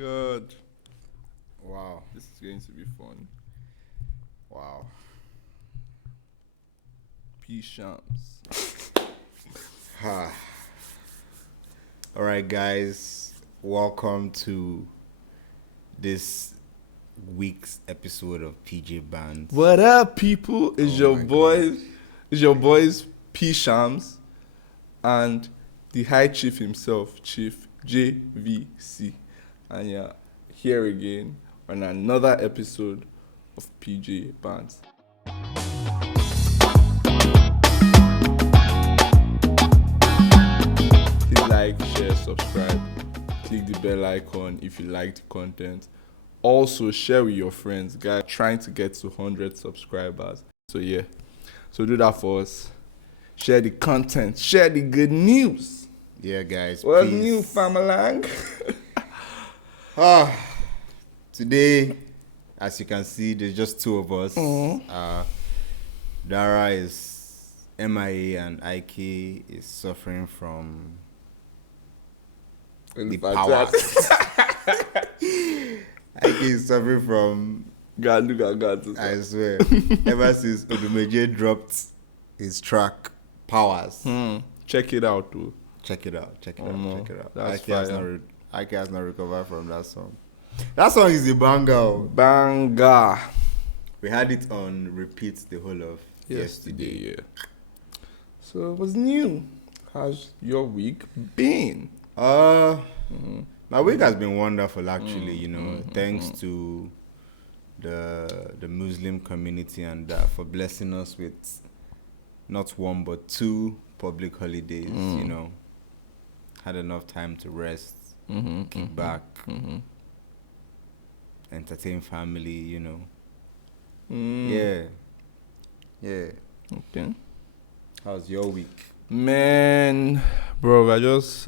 God. Wow. This is going to be fun. Wow. P Shams. All right, guys. Welcome to this week's episode of PJ Bants. What up, people? It's Oh your my boys. It's your boys P Shams and the High Chief himself, Chief JVC. And yeah, here again on another episode of PJ Bants. Please like, share, subscribe. Click the bell icon if you like the content. Also, share with your friends. Guys, trying to get to 100 subscribers. So yeah, so do that for us. Share the content. Share the good news. Yeah, guys. What's please. new, Famalang? Today, as you can see, there's just two of us. Dara is MIA and Eiyah is suffering from the powers. Eiyah is suffering from, I swear, ever since Odumeje dropped his track Powers. Check it out, too. Check it out. Check it out. That's Eiyah has not recovered from that song. That song is a banger. Banger. We had it on repeat the whole of yesterday. Yeah. So what's new? How's your week been? My week has been wonderful, actually. Thanks to the Muslim community and for blessing us with not one but two public holidays. Had enough time to rest, kick back, entertain family. Yeah. Okay. How's your week? Man, bro,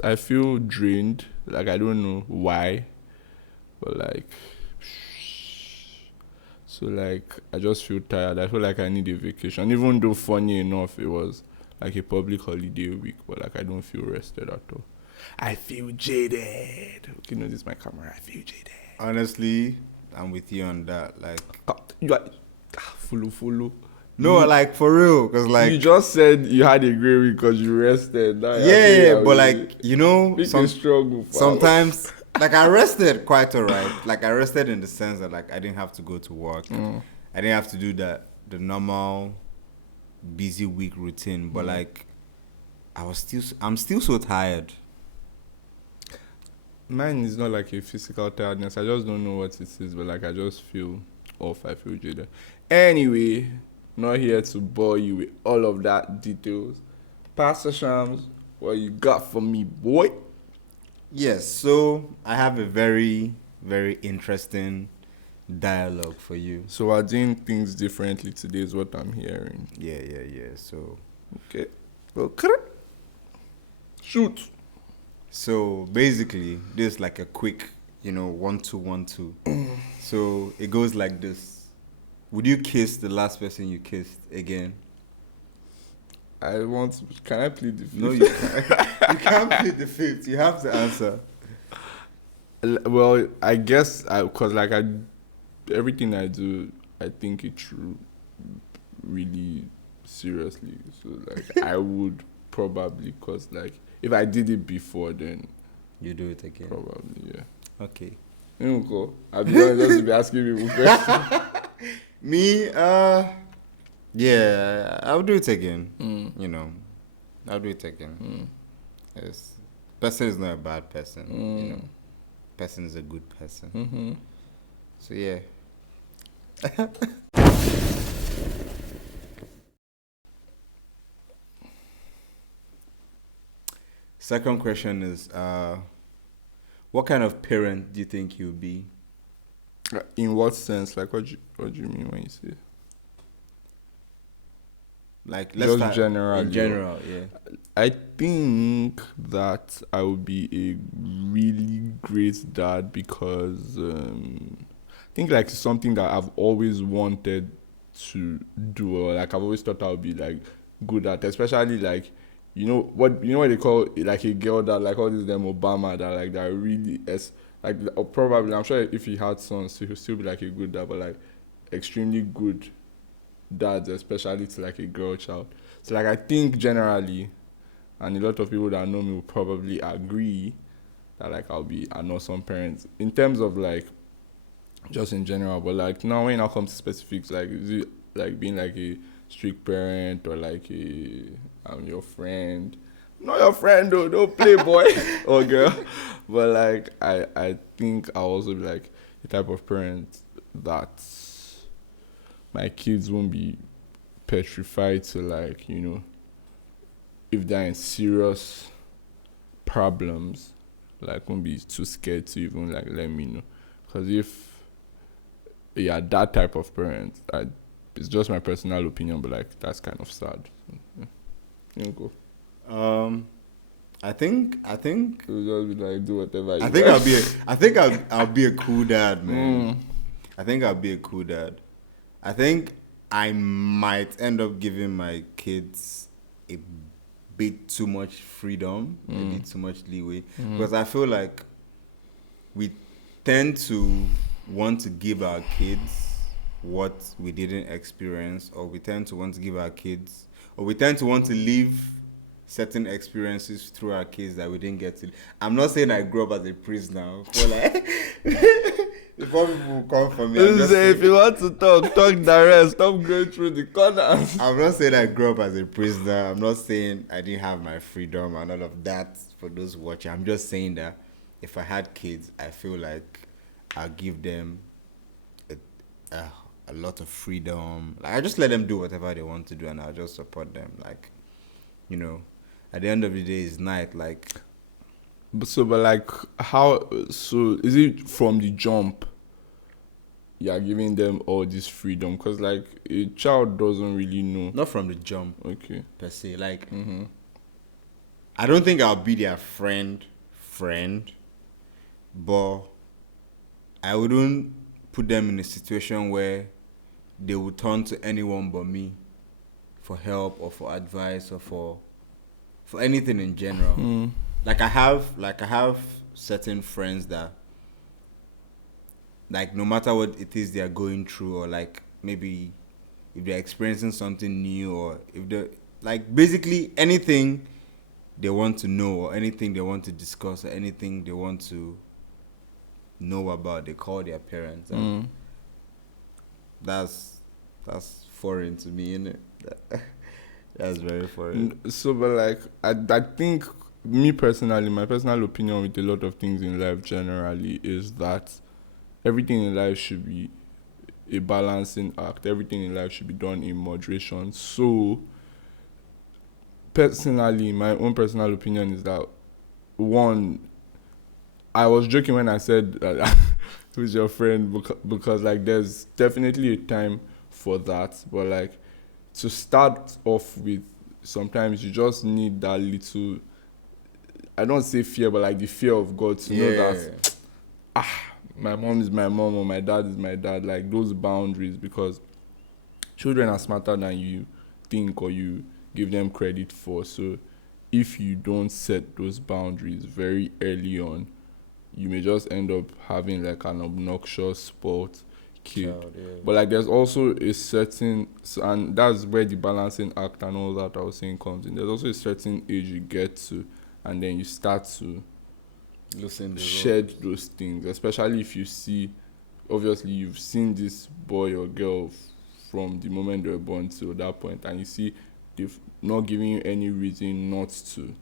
I feel drained. Like, I don't know why. But, I just feel tired. I feel like I need a vacation. Even though, funny enough, it was like a public holiday week. But, I don't feel rested at all. I feel jaded. Okay, no, this is my camera. I feel jaded. Honestly, I'm with you on that. You are... Follow. No, for real. Because, you just said you had a great week because you rested. But, struggle. Sometimes, I rested quite alright. I rested in the sense that, I didn't have to go to work. I didn't have to do the normal busy week routine. But, I'm still so tired. Mine is not like a physical tiredness. I just don't know what it is, but I just feel off. I feel jaded. Anyway, not here to bore you with all of that details. Pastor Shams, what you got for me, boy? Yes, so I have a very, very interesting dialogue for you. So we're doing things differently today is what I'm hearing. Yeah. So, okay. Well, shoot. So basically, this is a quick, 1-2-1-2. So it goes like this. Would you kiss the last person you kissed again? Can I plead the fifth? No, you can't. You can't plead the fifth. You have to answer. Well, I guess, because everything I do, I think it through really seriously. So, I would probably, because, if I did it before, then... You do it again? Probably, yeah. Okay. I'll be honest, just to be asking people questions. Me, yeah, I'll do it again. I'll do it again. Yes. Person is not a bad person. Person is a good person. So, yeah. Second question is, what kind of parent do you think you'll be? In what sense? What do you mean when you say? Let's just start general. In general, yeah. I think that I would be a really great dad because I think it's something that I've always wanted to do, or I've always thought I would be good at, especially what they call a girl that all these them Obama that that really like probably I'm sure if he had sons, he would still be like a good dad, but like extremely good dads, especially to like a girl child. So like I think generally, and a lot of people that know me will probably agree that like I'll be an awesome parent in terms of like just in general. But like now when it now comes to specifics, like is it like being like a strict parent or like a your friend? Not your friend though, don't play boy or girl. But like I think I'll also be like the type of parent that my kids won't be petrified to like, if they're in serious problems, like won't be too scared to even like let me know. Because if that type of parent, it's just my personal opinion, but like that's kind of sad. So, yeah. You go. I think You'll just be like do whatever you I think I'll be a cool dad, man. Mm. I think I'll be a cool dad. I think I might end up giving my kids a bit too much freedom, a bit too much leeway, because I feel like we tend to want to give our kids what we didn't experience, or we tend to want to live certain experiences through our kids that we didn't get to. I'm not saying I grew up as a prisoner, but like before people come for me, If you want to talk direct. Stop going through the corners. I'm not saying I grew up as a prisoner. I'm not saying I didn't have my freedom and all of that for those watching. I'm just saying that if I had kids, I feel like I'll give them a lot of freedom. Like I just let them do whatever they want to do, and I'll just support them. Like, at the end of the day, it's night. Like, But like how? So is it from the jump? You're giving them all this freedom, because like a child doesn't really know. not from the jump Okay. per se. Like, I don't think I'll be their friend, but I wouldn't put them in a situation where they would turn to anyone but me for help or for advice or for anything in general. Like I have certain friends that, like, no matter what it is they are going through, or like maybe if they're experiencing something new, or if they're like basically anything they want to know, or anything they want to discuss, or anything they want to know about, they call their parents. And that's foreign to me, innit? That's very foreign. So, but like, I think, me personally, my personal opinion with a lot of things in life generally is that everything in life should be a balancing act. Everything in life should be done in moderation. So, personally, my own personal opinion is that, one, I was joking when I said who's your friend, because like there's definitely a time for that, but like to start off with, sometimes you just need that little, I don't say fear, but like the fear of God, to know that my mom is my mom or my dad is my dad, like those boundaries, because children are smarter than you think or you give them credit for. So if you don't set those boundaries very early on, you may just end up having like an obnoxious sport kid. But like there's also a certain, and that's where the balancing act and all that I was saying comes in. There's also a certain age you get to, and then you start to shed those things, especially if you see, obviously you've seen this boy or girl from the moment they were born to that point, and you see they've not giving you any reason not to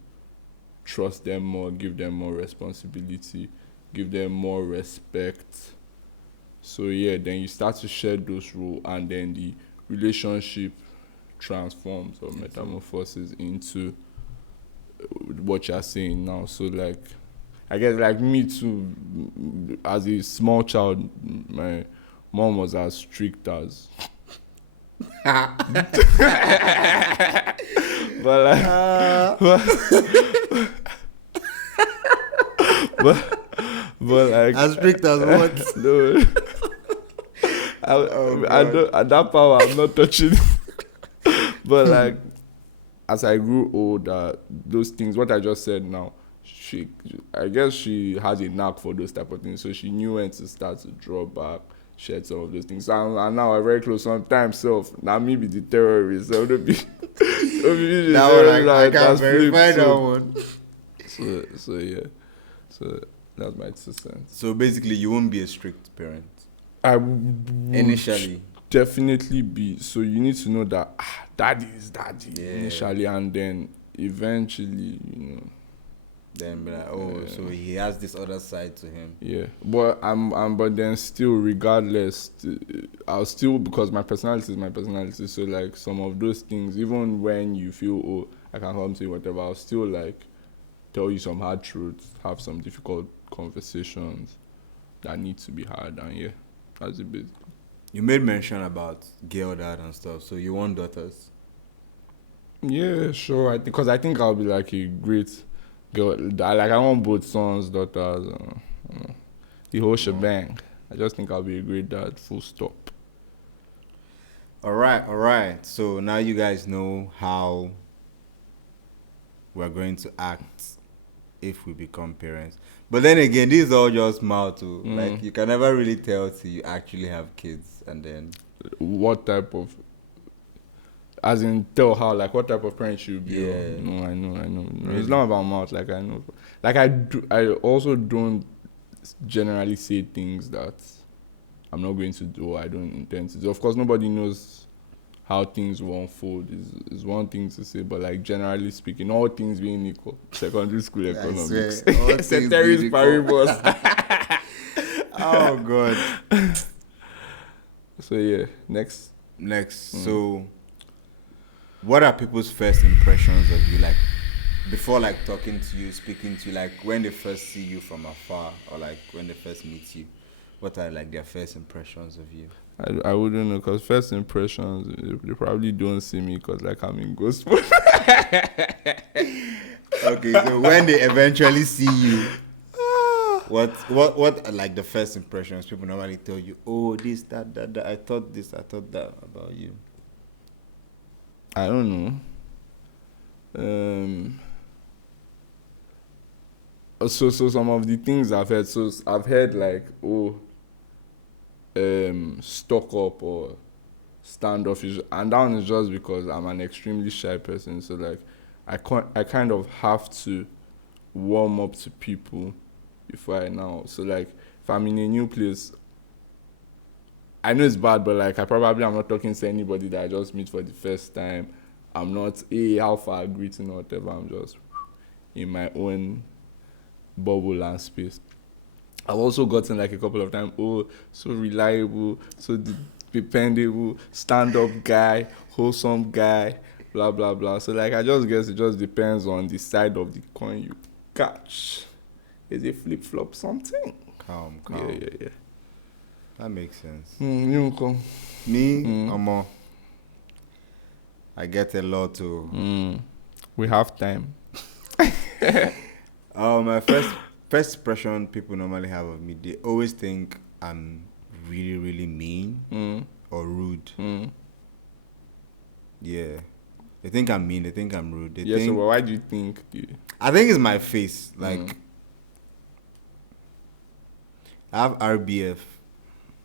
trust them more, give them more responsibility, give them more respect. So yeah, then you start to shed those rules, and then the relationship transforms or metamorphoses into what you're saying now. So like, I guess like me too, as a small child, my mom was as strict as but like but like As strict as what? no, I don't, at that power I'm not touching. But like as I grew older, those things, what I just said now, I guess she has a knack for those type of things, so she knew when to start to draw back, shed some of those things. And now we're very close. Sometimes, now me be the terrorist. So don't be, That one, I can verify that one. So yeah, so that's my 2 cents. So basically, you won't be a strict parent. I would initially definitely be. So you need to know that daddy is daddy initially, and then eventually, then be like, so he has this other side to him. Yeah, but but then still, regardless, I'll still, because my personality is my personality. So like some of those things, even when you feel I can come to you whatever, I'll still like tell you some hard truths, have some difficult conversations that need to be had, and yeah, that's it basically. You made mention about girl dad and stuff, so you want daughters? Yeah, sure. Because I think I'll be like a great girl. Like I want both sons, daughters, the whole shebang. I just think I'll be a great dad. Full stop. All right. So now you guys know how we're going to act if we become parents. But then again, this is all just mouth too. Like you can never really tell till you actually have kids, and then what type of, as in tell how, like what type of parent you be. Yeah. No, I know. Really? It's not about mouth. Like I know. Like I also don't generally say things that I'm not going to do or I don't intend to do. Of course, nobody knows how things will unfold is one thing to say, but like generally speaking, all things being equal, secondary school economics, ceteris paribus. Oh God. So yeah, next. So what are people's first impressions of you, like before, like talking to you, speaking to you, like when they first see you from afar, or like when they first meet you? What are like their first impressions of you? I wouldn't know, because first impressions, they probably don't see me because like I'm in ghost mode. Okay, so when they eventually see you, what are like the first impressions people normally tell you? Oh, this, that, I thought this, I thought that about you. I don't know. So some of the things I've heard. So I've heard like, stock up or standoffish, and that one is just because I'm an extremely shy person. So like, I kind of have to warm up to people before I now. So like, if I'm in a new place, I know it's bad, but like I'm not talking to anybody that I just meet for the first time. I'm not, hey, how far, greeting or whatever. I'm just in my own bubble and space. I've also gotten like a couple of times, so reliable, so dependable, stand-up guy, wholesome guy, blah, blah, blah. So like, I just guess it just depends on the side of the coin you catch. Is it flip-flop something? Calm. Yeah. That makes sense. You come. Me, I get a lot to. We have time. My first impression people normally have of me, they always think I'm really, really mean or rude. Yeah. They think I'm mean, they think I'm rude. They think, so why do you think? I think it's my face. Like, I have RBF.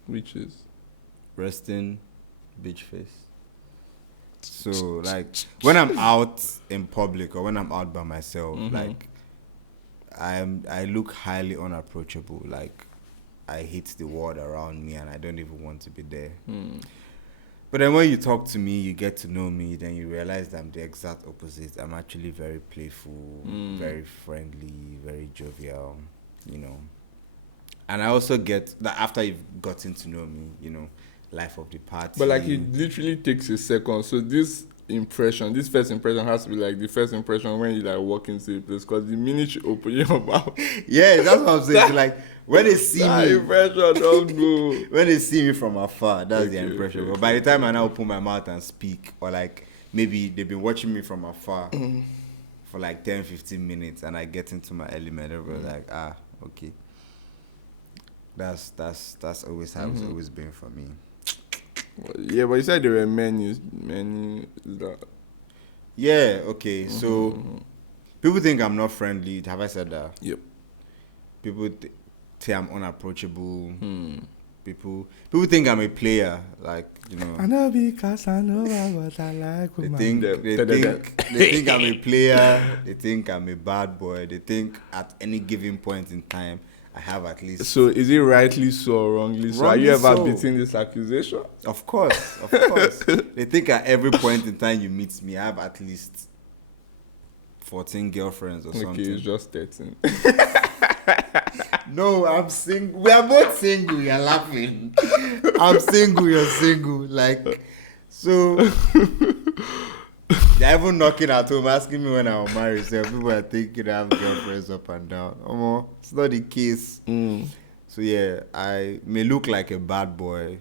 Which is? Resting bitch face. So, like, when I'm out in public or when I'm out by myself, like, I look highly unapproachable. Like, I hate the world around me and I don't even want to be there. But then when you talk to me, you get to know me, then you realize that I'm the exact opposite. I'm actually very playful, very friendly, very jovial, And I also get that after you've gotten to know me, life of the party. But like, it literally takes a second. So this first impression has to be like the first impression when you like walk into a place, because the minute you open your mouth, yeah, that's what I'm saying. So like, when they see me, impression don't go. When they see me from afar, that's the impression. Okay. But by the time I now open my mouth and speak, or like maybe they've been watching me from afar for like 10-15 minutes, and I get into my element, everybody's like, okay. That's always how it's always been for me. Yeah, but you said there were many. Is that? Yeah. Okay. So People think I'm not friendly. Have I said that? Yep. People say I'm unapproachable. People think I'm a player. Like, you know. I know because I know what I like with They think I'm a player. They think I'm a bad boy. They think at any given point in time, I have at least. So is it rightly so or wrongly so? Are you ever beating this accusation? Of course. They think at every point in time you meet me, I have at least 14 girlfriends or something. Okay, it's just 13. No, I'm single. We are both single. You're laughing. I'm single. You're single. Like, so they're even knocking at home, asking me when I'm married. So people are thinking I have girlfriends up and down. It's not the case. So yeah, I may look like a bad boy,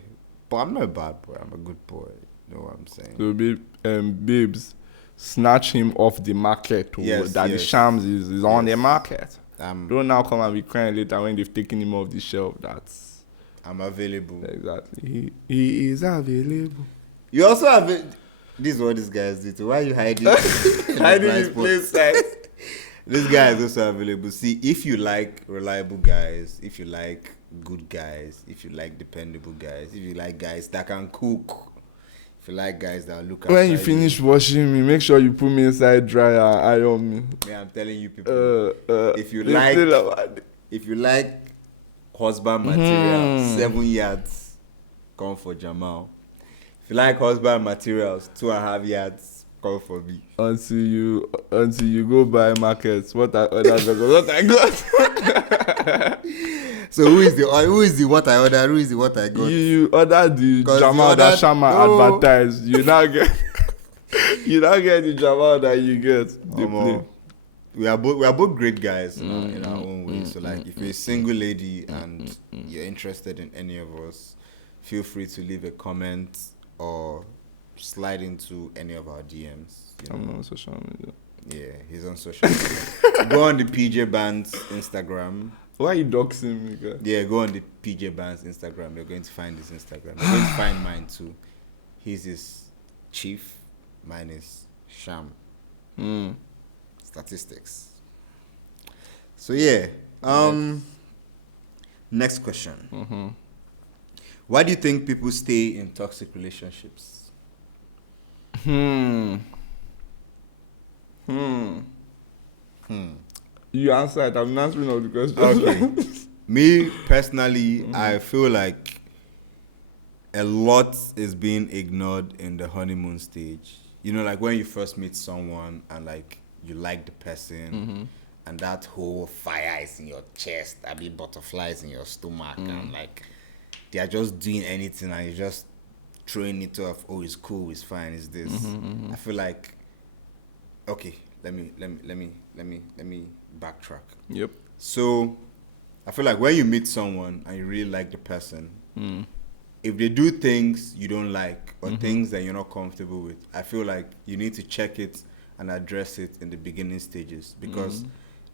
but I'm not a bad boy. I'm a good boy. You know what I'm saying? So, babes, snatch him off the market. The shams is on the market. Don't now come and be crying later when they've taken him off the shelf. I'm available. Exactly. He is available. You also have it. This is what these guys do too. Why are you hiding? Hiding in plain sight. This guy is also available. See, if you like reliable guys, if you like good guys, if you like dependable guys, if you like guys that can cook, if you like guys that look when you finish washing me, make sure you put me inside dryer and iron me. Yeah, I'm telling you people. If you like husband material, 7 yards, come for Jamal. If you like husband materials, 2.5 yards, come for me. Until you go buy markets, what I ordered, what I got. So who is the what I ordered? Who is the what I got? You ordered the Jamal that Shama advertised. You now get the Jamal that you get. We are both great guys in our own way. So like, if you're a single lady and you're interested in any of us, feel free to leave a comment or slide into any of our DMs. I'm on social media. Yeah, he's on social media. Go on the PJ Bants Instagram. Why are you doxing me, guy? Yeah, go on the PJ Bants Instagram. You're going to find his Instagram. You're going to find mine too. His is Chief. Mine is Sham. Statistics. So yeah. Next question. Why do you think people stay in toxic relationships? You answer it. I'm answering all the questions. Okay. Me personally, I feel like a lot is being ignored in the honeymoon stage. You know, like when you first meet someone and like you like the person, and that whole fire is in your chest, I mean butterflies in your stomach, and like they are just doing anything, and you're just throwing it off. Oh, it's cool, it's fine, it's this. I feel like, okay, let me backtrack. Yep. So, I feel like when you meet someone and you really like the person, if they do things you don't like or things that you're not comfortable with, I feel like you need to check it and address it in the beginning stages, because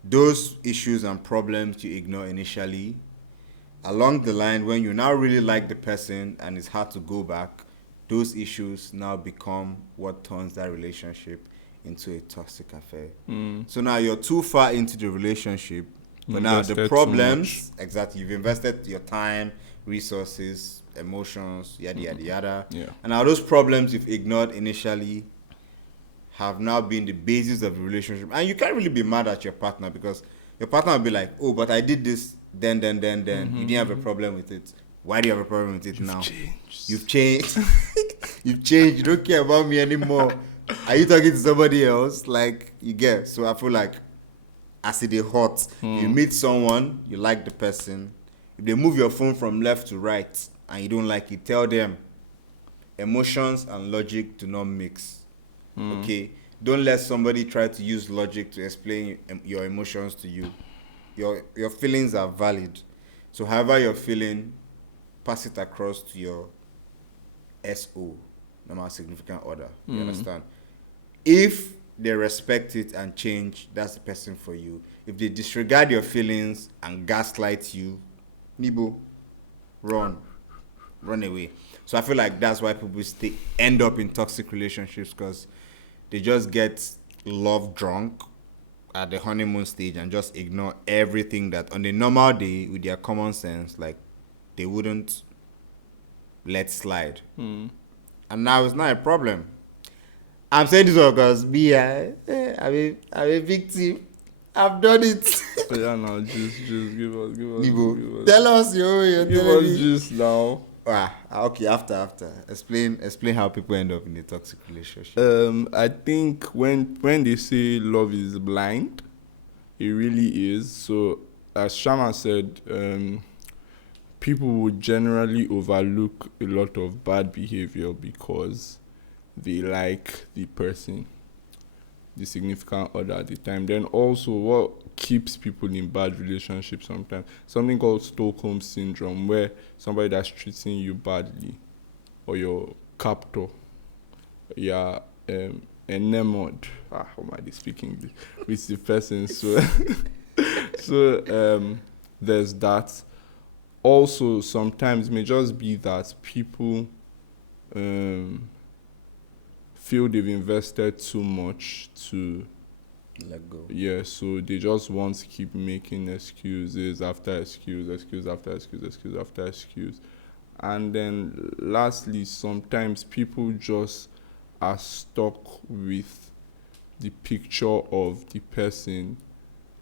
those issues and problems you ignore initially, along the line, when you now really like the person and it's hard to go back, those issues now become what turns that relationship into a toxic affair. So now you're too far into the relationship, but now the problems, exactly, you've invested your time, resources, emotions, yada, yada, yada. Yeah. And now those problems you've ignored initially have now been the basis of the relationship. And you can't really be mad at your partner, because your partner will be like, oh, but I did this, then. You didn't have a problem with it. Why do you have a problem with it now? You've changed. You've changed. You don't care about me anymore. Are you talking to somebody else? Like, you get. So I feel like as it is hot, you meet someone, you like the person. If they move your phone from left to right and you don't like it, tell them emotions and logic do not mix. Okay? Don't let somebody try to use logic to explain your emotions to you. Your feelings are valid. So however you're feeling, pass it across to your SO, normal significant other. You understand? If they respect it and change, that's the person for you. If they disregard your feelings and gaslight you, Nibo, run away. So I feel like that's why people end up in toxic relationships, because they just get love drunk at the honeymoon stage and just ignore everything that on a normal day with their common sense, like they wouldn't let slide. And now it's not a problem. I'm saying this one because me, I'm a victim. I've done it. So yeah, now just give us, Nibo, tell us you're give telling us me. just now. Okay, after. Explain how people end up in a toxic relationship. I think when they say love is blind, it really is. So as Shama said, people would generally overlook a lot of bad behavior because they like the person, the significant other at the time. Then also what keeps people in bad relationships sometimes, something called Stockholm syndrome, where somebody that's treating you badly, or your captor, your enamored, how am I speaking English, with the person. So there's that. Also sometimes it may just be that people feel they've invested too much to Let go. Yeah, so they just want to keep making excuses after excuse after excuse. And then lastly, sometimes people just are stuck with the picture of the person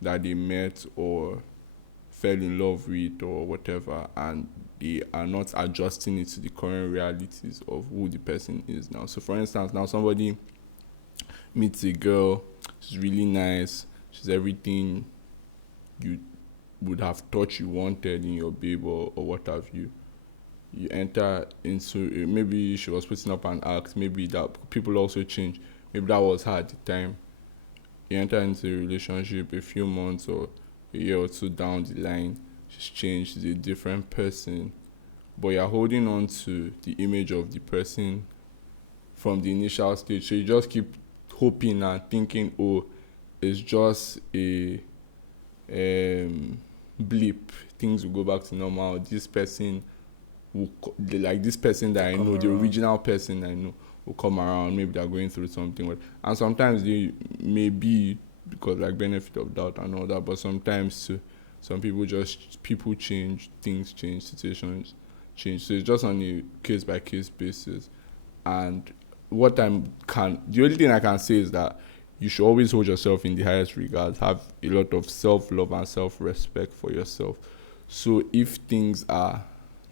that they met or fell in love with or whatever, and they are not adjusting it to the current realities of who the person is now. So for instance, now somebody meets a girl, she's really nice, she's everything you would have thought you wanted in your babe or what have you. You enter into maybe she was putting up an act, maybe that people also change, maybe that was her at the time. You enter into a relationship a few months or a year or two down the line, she's changed, she's a different person, but you're holding on to the image of the person from the initial stage. So you just keep hoping and thinking, oh, it's just a blip, things will go back to normal, this person will, like this person that I know, the original person I know, will come around, maybe they're going through something. And sometimes they may be, because like benefit of doubt and all that, but sometimes too, some people change, things change, situations change. So it's just on a case by case basis. And the only thing I can say is that you should always hold yourself in the highest regard, have a lot of self-love and self-respect for yourself. So if things are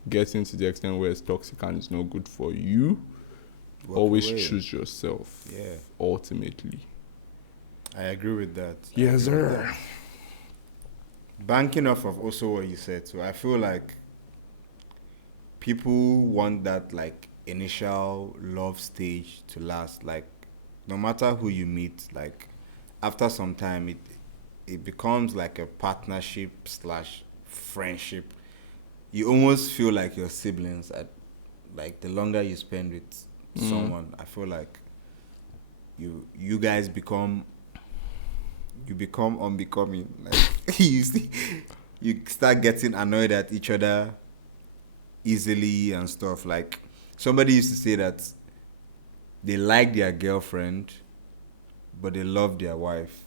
getting to the extent where it's toxic and it's not good for you, always choose yourself. Yeah. Ultimately. I agree with that. Yes, sir. Banking off of also what you said, so I feel like people want that like initial love stage to last. Like no matter who you meet, like after some time it becomes like a partnership / friendship. You almost feel like your siblings at like the longer you spend with someone. I feel like you guys become unbecoming. Like you start getting annoyed at each other easily and stuff. Like somebody used to say that they like their girlfriend but they love their wife.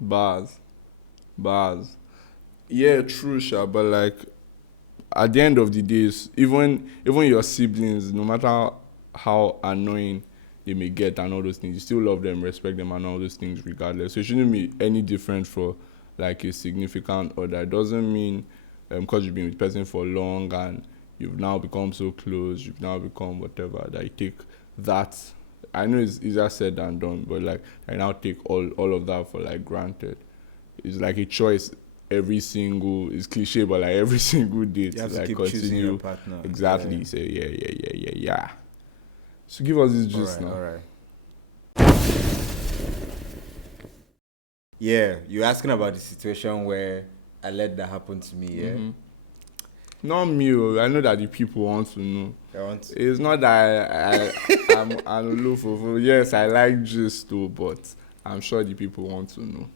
Bars. Yeah, true, Sha, but like at the end of the day, even your siblings, no matter how annoying they may get and all those things, you still love them, respect them and all those things regardless. So it shouldn't be any different for like a significant other. It doesn't mean because you've been with the person for long and you've now become so close, you've now become whatever, that you take that. I know it's easier said than done, but like I now take all of that for like granted. It's like a choice it's cliche, but like every single day You have to to like keep continue. choosing your partner. Exactly. Yeah. Say yeah. So give us this gist now. All right. Yeah, you're asking about the situation where I let that happen to me, yeah? Mm-hmm. Not me. I know that the people want to know. It's It's not that I'm aloof of. Yes, I like gist too, but I'm sure the people want to know.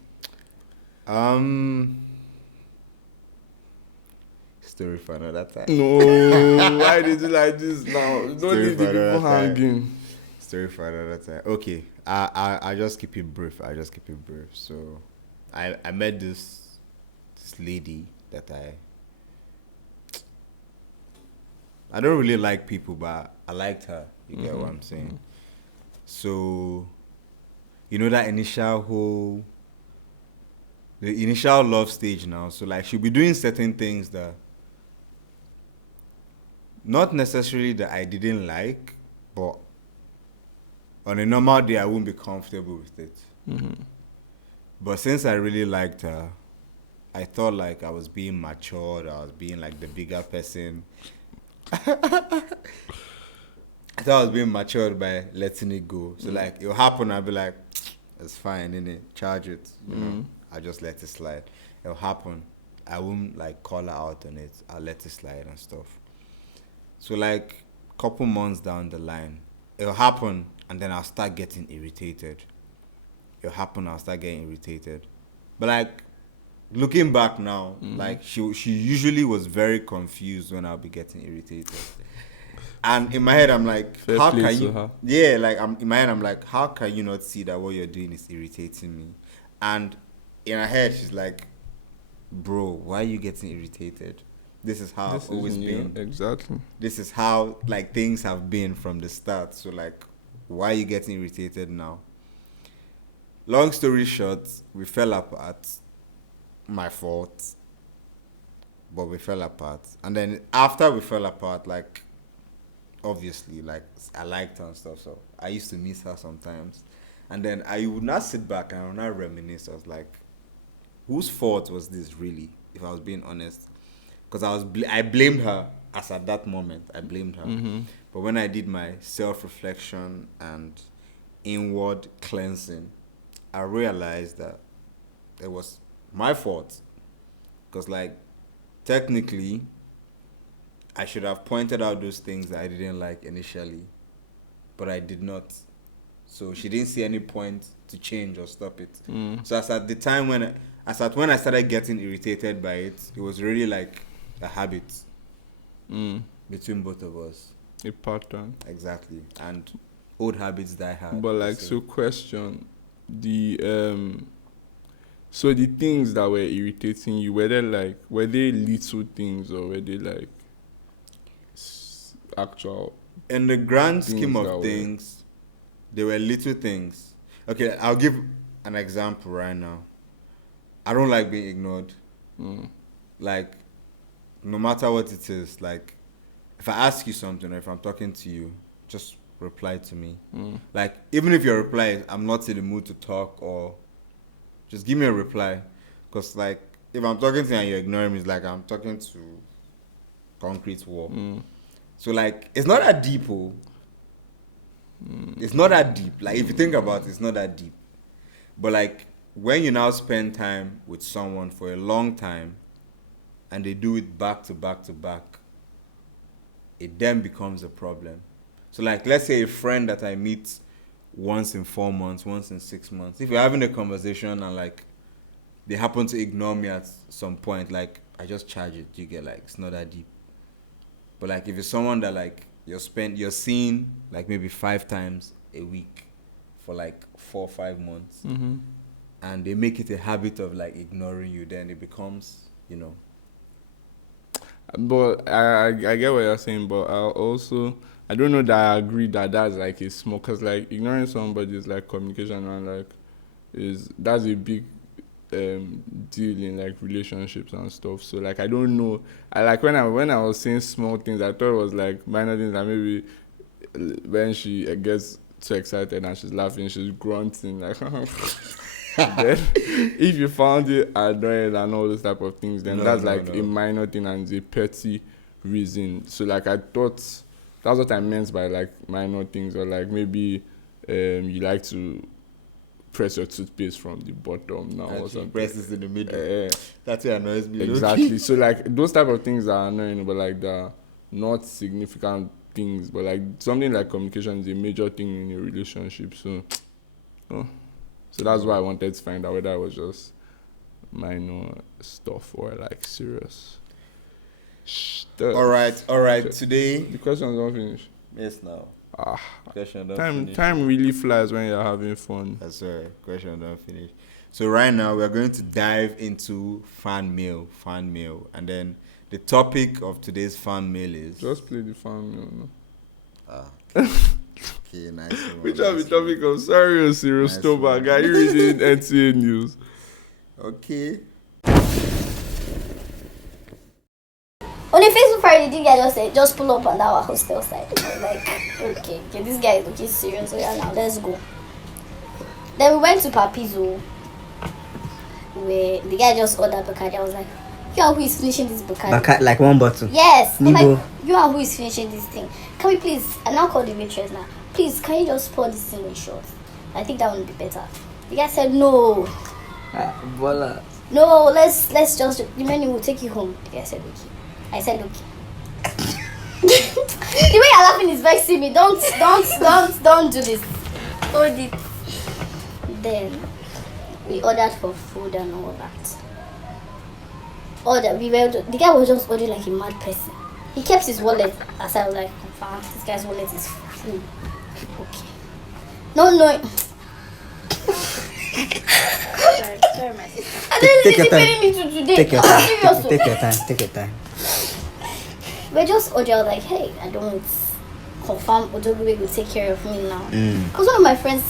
Story for another time. No, why did you like this now? Don't Story leave the for people another time. hanging. Story for another time. Okay, I just keep it brief. So, I met this lady that I don't really like people, but I liked her. You get what I'm saying? So, you know that the initial love stage now. So like she'll be doing certain things that not necessarily that I didn't like, but on a normal day I won't be comfortable with it. But since I really liked her, I thought like I was being matured, I was being like the bigger person. I thought I was being matured by letting it go. So like it'll happen, I'll be like, it's fine, innit? Charge it, you know. I just let it slide. It'll happen. I won't like call her out on it. I'll let it slide and stuff. So like couple months down the line, it'll happen and then I'll start getting irritated. It'll happen, I'll start getting irritated. But like looking back now, like she usually was very confused when I'll be getting irritated. And in my head, I'm like, Fair how play can to you? her. Yeah, like in my head, I'm like, how can you not see that what you're doing is irritating me? And in her head, she's like, bro, why are you getting irritated? This is how I've always been. Exactly. This is how like things have been from the start. So like, why are you getting irritated now? Long story short, we fell apart. My fault, but we fell apart. And then after we fell apart, like obviously, like I liked her and stuff, so I used to miss her sometimes. And then I would not sit back and I would not reminisce. I was like, whose fault was this really? If I was being honest, because I blamed her. As at that moment, I blamed her. But when I did my self-reflection and inward cleansing, I realized that it was my fault. Because like technically I should have pointed out those things that I didn't like initially, but I did not. So she didn't see any point to change or stop it. So as at the time when I started getting irritated by it, it was really like a habit between both of us. A pattern. Exactly. And old habits die hard. But like, so question, so the things that were irritating you, were they little things or were they like actual? In the grand scheme of things, they were little things. Okay, I'll give an example right now. I don't like being ignored. Like, no matter what it is, like, if I ask you something or if I'm talking to you, just reply to me. Like, even if your reply is, I'm not in the mood to talk, or just give me a reply. Because, like, if I'm talking to you and you're ignoring me, it's like I'm talking to concrete wall. So, like, it's not that deep, oh. It's not that deep. Like, if you think about it, it's not that deep. But, like, when you now spend time with someone for a long time and they do it back to back to back, it then becomes a problem. So, like, let's say a friend that I meet once in 4 months, once in 6 months. If you're having a conversation and, like, they happen to ignore me at some point, like, I just charge it. You get, like, it's not that deep. But, like, if it's someone that, like, you're seeing, like, maybe 5 times a week for, like, 4 or 5 months, and they make it a habit of, like, ignoring you, then it becomes, you know. But I get what you're saying, but I don't know that I agree that that's like a small, because like ignoring somebody is like communication, and like that's a big deal in like relationships and stuff. So like I don't know. I like when I was saying small things, I thought it was like minor things, that maybe when she gets too excited and she's laughing, she's grunting like. Then, if you found it annoying and all those type of things, then that's a minor thing and a petty reason. So like I thought that's what I meant by like minor things, or like maybe you like to press your toothpaste from the bottom now or something. Press this in the middle. That's what annoys me. Exactly. So like those type of things are annoying, but like they're not significant things. But like something like communication is a major thing in a relationship. So so that's why I wanted to find out whether it was just minor stuff or like serious stuff. All right. Today the questions don't finish. Yes, now. Question don't Time finish. time really flies when you're having fun. That's right. Question don't finish. So right now we're going to dive into fan mail, and then the topic of today's fan mail is Just play the fan mail, no? Okay, nice one. Which are the topic of sorry or serious Nice stomach? one. Are you reading NTA news? Okay. On a Facebook Friday, the guy just said, just pull up on our hostel side. I was like, okay, this guy is looking serious. So yeah, now let's go. Then we went to Papizo, where the guy just ordered Bacardi. I was like, you are who is finishing this Bacardi? Like one bottle. Yes. I'm Nibo. like, you are who is finishing this thing. Can we please, I now call the waitress now. Please, can you just pour this thing in shots? I think that would be better. The guy said, no. Voila. No, let's just, the menu will take you home. The guy said, okay. I said, okay. The way you're laughing is vexing me. Don't do this. Hold it. Then we ordered for food and all that. The guy was just ordering like a mad person. He kept his wallet as I was like, confirm, this guy's wallet is full. Okay. No. Sorry, my sister. And then Take your time. paying me to today. Take your I'm time. serious, Take your time. Take your time. We're just ordering like, hey, I don't confirm Odogwe will take care of me now. Because one of my friends,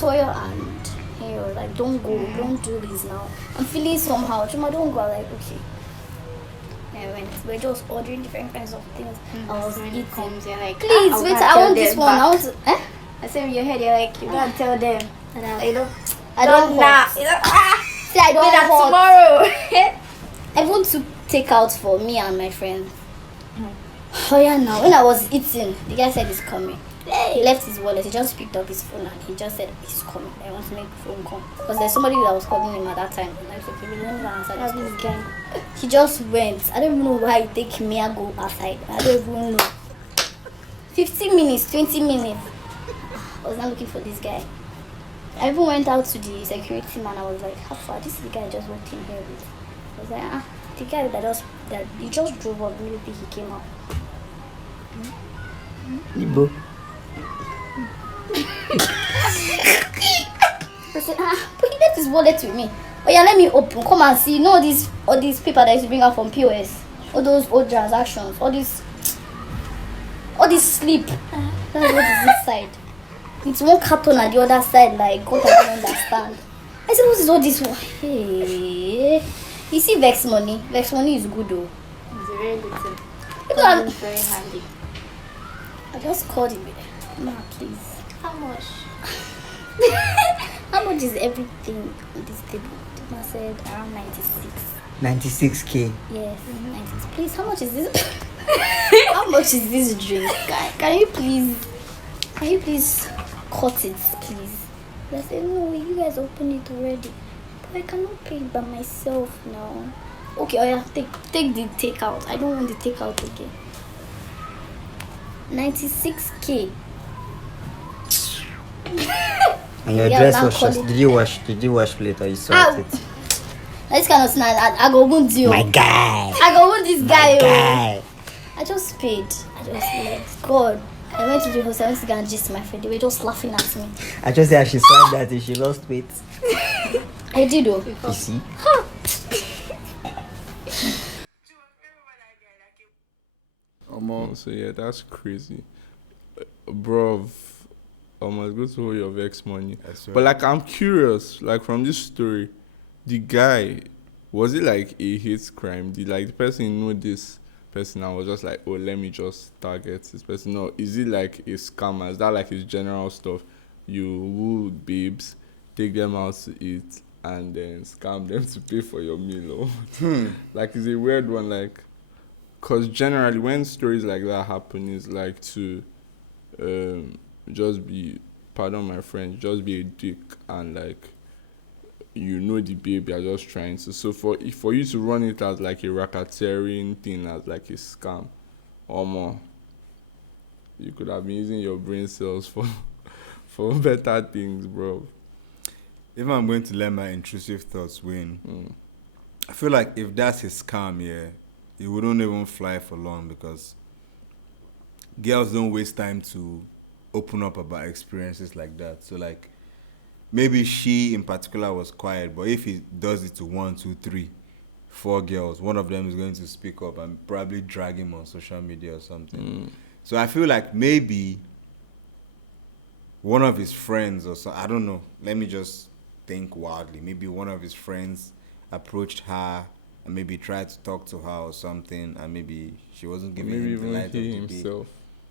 Toyo and he were like, don't go, don't do this now. I'm feeling somehow. Chuma, don't go. I'm like, okay. And we're just ordering different kinds of things. I was eating. You're like, Please, I'll wait, go I tell want this them one. back. I want to. Eh? I said in your head, you're like, you gotta tell them. And You I don't. don't want. See, I don't That want. tomorrow. I want to take out for me and my friends. Oh yeah, now when I was eating, the guy said he's coming. He left his wallet. He just picked up his phone and he just said he's coming. I want to make the phone call because there's somebody that was calling him at that time. And I said, okay, let me go answer this guy. He just went. I don't even know why he take me and go outside. I don't even know. 15 minutes, 20 minutes. I was not looking for this guy. I even went out to the security man. I was like, how far? This is the guy I just walked in here with. I was like, the guy that he just drove up. Maybe he came up. Nibo. I said, but he left his wallet with me. Oh yeah, let me open. Come and see. You know all these paper that used to bring out from POS. All those old transactions. All this slip. That's what is inside. It's one carton on the other side. Like, what I don't understand. I said, what is all this? Hey, you see, Vex money. Vex money is good though. It's a very good thing. It's Very handy. I just called him. Ma, please. How much? How much is everything on this table? Ma said around 96. 96K. Yes, 96. Please, how much is this? How much is this drink? Can you please cut it, please? I said, no, you guys open it already. But I cannot pay it by myself now. Okay, oh yeah, take the takeout. I don't want the takeout again. 96K. And your Yeah, dress now was call just. it- Did you wash plate or you saw Ah, it? This kind of snack, I go wound you. My guy. I go wound this guy. Oh. Guy. I just paid. God. I went to the hotel to go and gist my friend. They were just laughing at me. I just said she saw that if she lost weight. I did though. You see? So yeah, that's crazy, bro. It's good to hold your Vex money. That's right. But like, I'm curious. Like, from this story, the guy, was it like a hate crime? Did like the person know this person and was just like, oh, let me just target this person? No, is it like a scammer? Is that like his general stuff? You woo babes, take them out to eat, and then scam them to pay for your meal? Or like, it's a weird one. Like, because generally when stories like that happen, it's like to just be, pardon my French, just be a dick and like, you know, the babe you're just trying to. So for you to run it as like a racketeering thing, as like a scam, or more, you could have been using your brain cells for better things, bro. If I'm going to let my intrusive thoughts win, I feel like if that's his scam, yeah, it wouldn't even fly for long because girls don't waste time to open up about experiences like that. So like maybe she in particular was quiet, but if he does it to 1, 2, 3, 4 girls, one of them is going to speak up and probably drag him on social media or something. So I feel like maybe one of his friends or so, I don't know. Let me just think wildly. Maybe one of his friends approached her and maybe tried to talk to her or something, and maybe she wasn't giving Maybe him the even light of the he day. himself.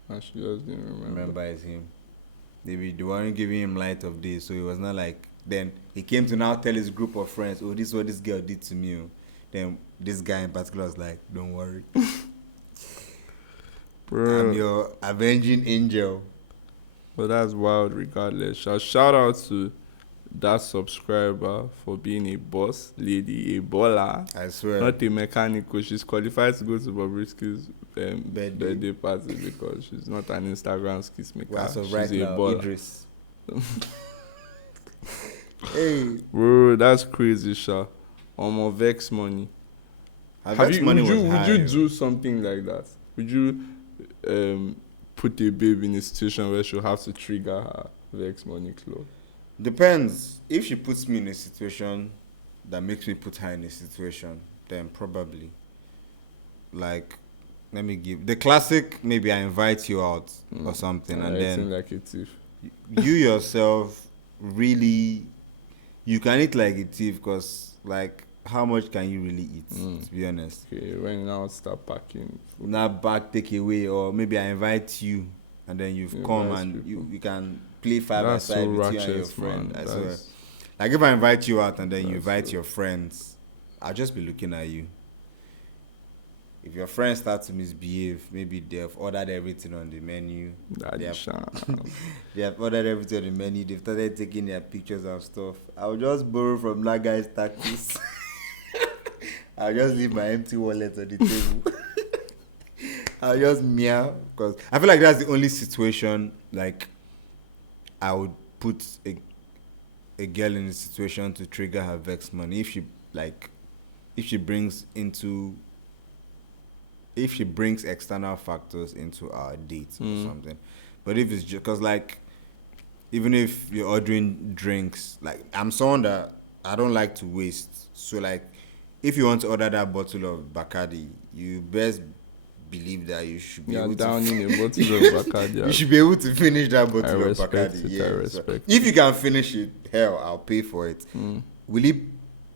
And she just didn't remember. Remember it's him. Maybe they weren't giving him light of day, so it was not like. Then he came to now tell his group of friends, "Oh, this is what this girl did to me." Oh. Then this guy in particular was like, "Don't worry, Bro. I'm your avenging angel." But that's wild regardless. Shout out to that subscriber for being a boss lady, a baller. I swear. Not a mechanic, 'cause she's qualified to go to Bobrisky's Birthday. birthday party because she's not an Instagram skills maker. Well, so she's right a now, baller. Idris. Hey, Bro, that's crazy, Sha. Vex money. Vex money was would high, you yo. do something like that? Would you put a babe in a situation where she'll have to trigger her Vex money clause? Depends. If she puts me in a situation that makes me put her in a situation, then probably. Like, let me give the classic. Maybe I invite you out or something, and Acting then like a thief. you yourself really, you can eat like a thief, because like how much can you really eat? To be honest, Okay, when you now start packing food. not back take away, or maybe I invite you and then you've You come invite and people. you can play five That's aside so with you and your ratchet, friend. man. I swear. That's- Like if I invite you out and then you That's invite so- your friends, I'll just be looking at you. If your friends start to misbehave, maybe they've ordered everything on the menu. Daddy They have, Sha. they have ordered everything on the menu. They've started taking their pictures and stuff. I'll just borrow from that guy's tactics. I'll just leave my empty wallet on the table. I'll just meow, because I feel like that's the only situation like I would put a girl in a situation to trigger her vex money if she brings external factors into our date or something. But if it's just because like even if you're ordering drinks, like I'm someone that I don't like to waste, so like if you want to order that bottle of Bacardi, you best believe that you should be You're able downing to a bottle of Bacardi. you should be able to finish that bottle of respect Bacardi. it, Yeah. I So respect if you can finish it, hell, I'll pay for it. Will it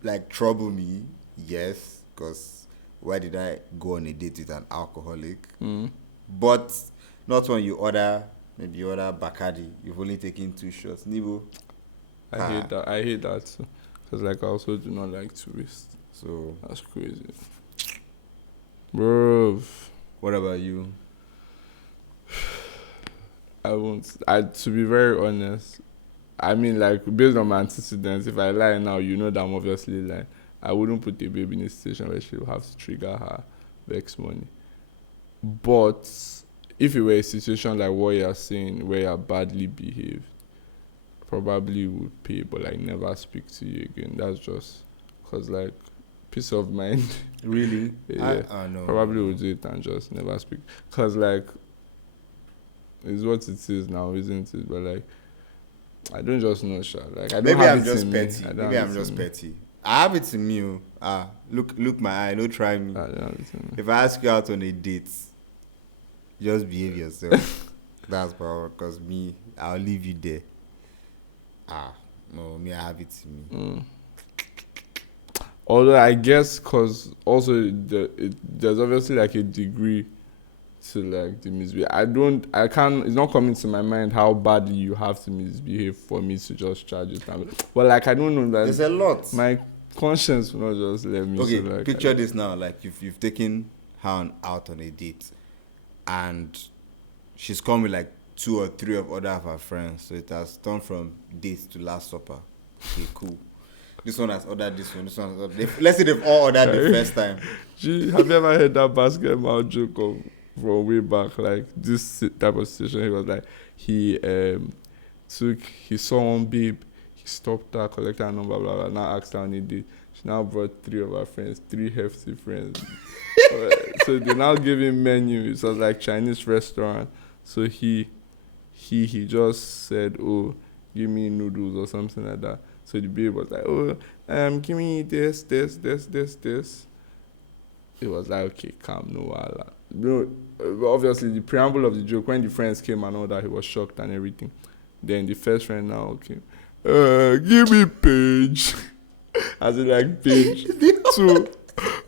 like trouble me? Yes, because why did I go on a date with an alcoholic? But not when you order Bacardi. You've only taken 2 shots. Nibo. I hate that. I hate that too. Because like I also do not like to waste. So That's crazy. Bro, what about you? I won't. To be very honest, I mean, like, based on my antecedents, if I lie now, you know that I'm obviously lying. I wouldn't put a baby in a situation where she'll have to trigger her vex money. But if it were a situation like what you're saying, where you're badly behaved, probably would pay, but like never speak to you again. That's just because like peace of mind. Really? Yeah. I know. Probably would do it and just never speak. Because, like, it's what it is now, isn't it? But, like, I don't just know, Sha. Like, I don't Maybe have I'm it just in me. petty. I don't Maybe have I'm it just in me. petty. I have it in me. Look my eye. Don't try me. I don't have it in me. If I ask you out on a date, just behave yourself. That's power. Because me, I'll leave you there. No, me, I have it in me. Although, I guess, because also there's obviously, like, a degree to, like, the misbehave. It's not coming to my mind how badly you have to misbehave for me to just charge it. But, like, I don't know that. There's a lot. My conscience will not just let me. Okay, so, like, picture this now. Like you've taken her out on a date, and she's come with like 2 or 3 of other of her friends. So it has turned from date to last supper. Okay, cool. This one has ordered this one. This one has ordered. Let's say they've all ordered the first time. Have you ever heard that basket mouth joke from way back? Like this type of situation, he was like, he saw one babe, he stopped her, collected her number, blah blah. Now asked her on a date. She now brought 3 of her friends, 3 hefty friends. So they now gave him menu. It was like Chinese restaurant. So he he just said, "Oh, give me noodles or something like that." So the babe was like, "Oh, give me this. It was like, okay, calm, no wahala. Obviously, the preamble of the joke, when the friends came and all that, he was shocked and everything. Then the first friend now came, give me page. As in, like, page 2,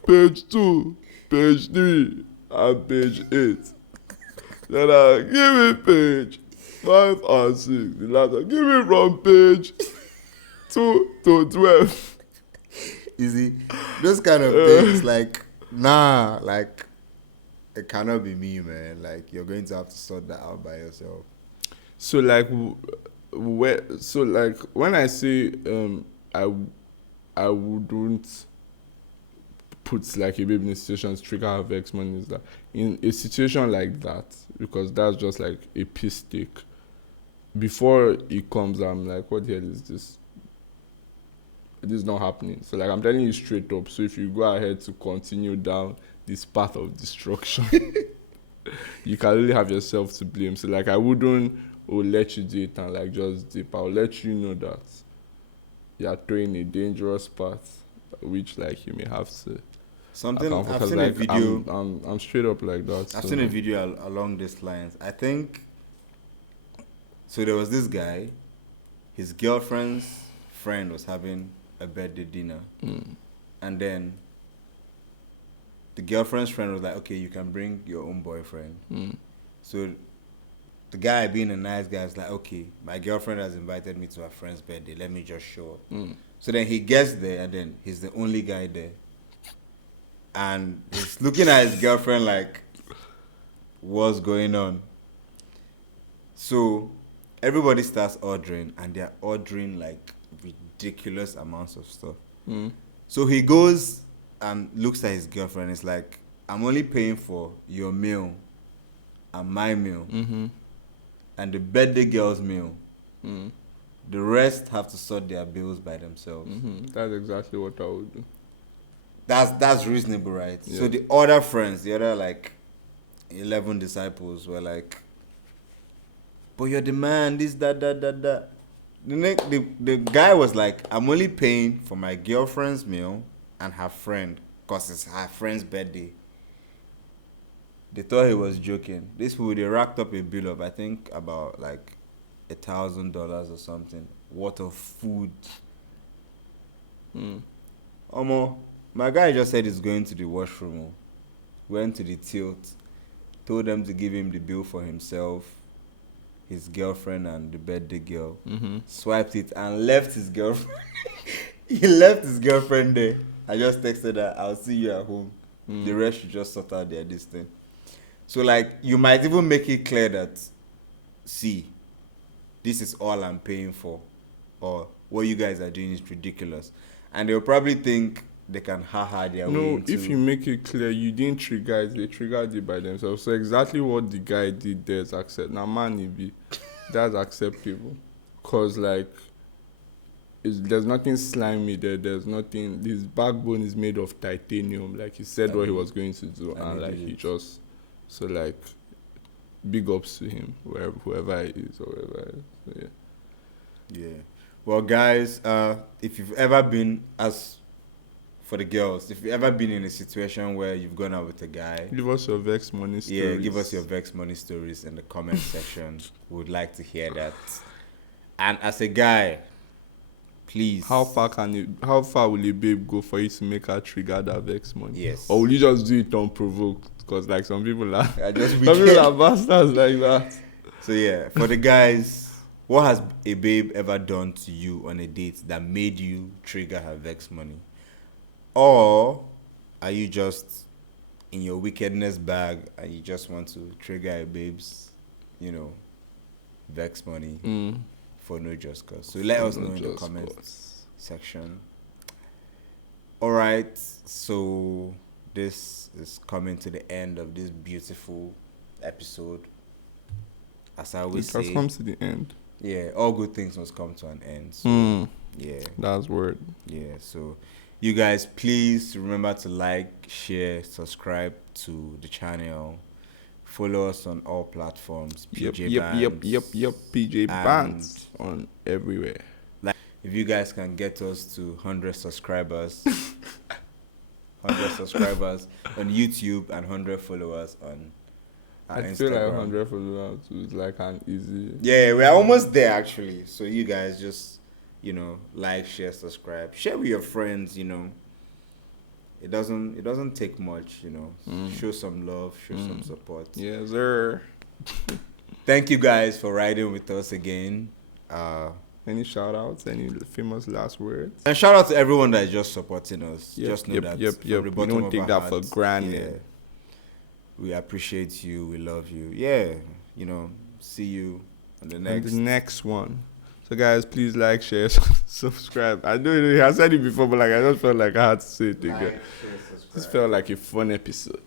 page 2, page 3, and page 8. Then give me page 5 and 6. The last one, give me from page 2 to 12. You see, those kind of things, like, nah, like, it cannot be me, man. Like, you're going to have to sort that out by yourself. So like, when I say I wouldn't put like a baby in a situation to trigger her vex money, is that in a situation like that, because that's just like a piss take. Before it comes, I'm like, what the hell is this? This is not happening. So like, I'm telling you straight up. So if you go ahead to continue down this path of destruction, you can only have yourself to blame. So like, I wouldn't let you do it and like just dip. I'll let you know that you're throwing a dangerous path, which like you may have to Something account for. I've 'Cause, seen like, a video. I'm straight up like that. I've so, seen a video along these lines. I think. So there was this guy. His girlfriend's friend was having a birthday dinner, and then the girlfriend's friend was like, "Okay, you can bring your own boyfriend." So the guy, being a nice guy, is like, "Okay, my girlfriend has invited me to her friend's birthday. Let me just show up." So then he gets there, and then he's the only guy there, and he's looking at his girlfriend like, "What's going on?" So everybody starts ordering, and they're ordering like ridiculous amounts of stuff. So he goes and looks at his girlfriend. It's like, "I'm only paying for your meal and my meal and the birthday girl's meal. The rest have to sort their bills by themselves." That's exactly what I would do. That's reasonable, right? Yeah. So the other friends, the other like 11 disciples were like, "But you're the man, this, that. The guy was like, "I'm only paying for my girlfriend's meal and her friend because it's her friend's birthday." They thought he was joking. These people, they racked up a bill of, I think, about like $1,000 or something worth of food. My guy just said he's going to the washroom. Went to the tilt, told them to give him the bill for himself, his girlfriend, and the birthday girl. Swiped it and left his girlfriend. He left his girlfriend there. I just texted her, "I'll see you at home. The rest should just sort out their this thing." So like, you might even make it clear that, "See, this is all I'm paying for, or what you guys are doing is ridiculous," and they'll probably think they can their way No, into. if you make it clear, you didn't trigger it, they triggered it by themselves. So exactly what the guy did there is accept. Now, man, that's acceptable. Because, like, there's nothing slimy there. There's nothing. His backbone is made of titanium. Like, he said what he was going to do. And like, he just. So, like, big ups to him, whoever he is or whoever it is. So, yeah. Yeah. Well, guys, if you've ever been, as for the girls, if you've ever been in a situation where you've gone out with a guy, Give us your vex money stories. yeah, give us your vex money stories in the comment section. We would like to hear that. And as a guy, please. How far will a babe go for you to make her trigger that vex money? Yes. Or will you just do it unprovoked? Because like some people are, Just some people are bastards like that. So yeah, for the guys, what has a babe ever done to you on a date that made you trigger her vex money? Or are you just in your wickedness bag and you just want to trigger a babe's, vex money for no just cause? So let us know in the comments section. All right, so this is coming to the end of this beautiful episode. As I always say, It has come to the end. yeah, all good things must come to an end. So, yeah, That's word. yeah. So, you guys, please remember to like, share, subscribe to the channel, Follow us on all platforms. Yep, PJ yep, Bants. PJ And- Bants on everywhere. Like, if you guys can get us to 100 subscribers, 100 subscribers on YouTube and 100 followers on I Instagram. feel like 100 followers is like an easy. Yeah, we're almost there actually. So you guys just, like, share, subscribe, share with your friends. It doesn't take much. Show some love, show some support. Yes, sir. Thank you guys for riding with us again. Any shout outs? Any famous last words? And shout out to everyone that is just supporting us. Yep, Just know yep, that yep, from yep. the We bottom don't of take our that for hearts, granted. we appreciate you. We love you. Yeah, see you on the And next. the next one. So guys, please like, share, subscribe. I know I said it before, but I just felt like I had to say it again. This felt like a fun episode.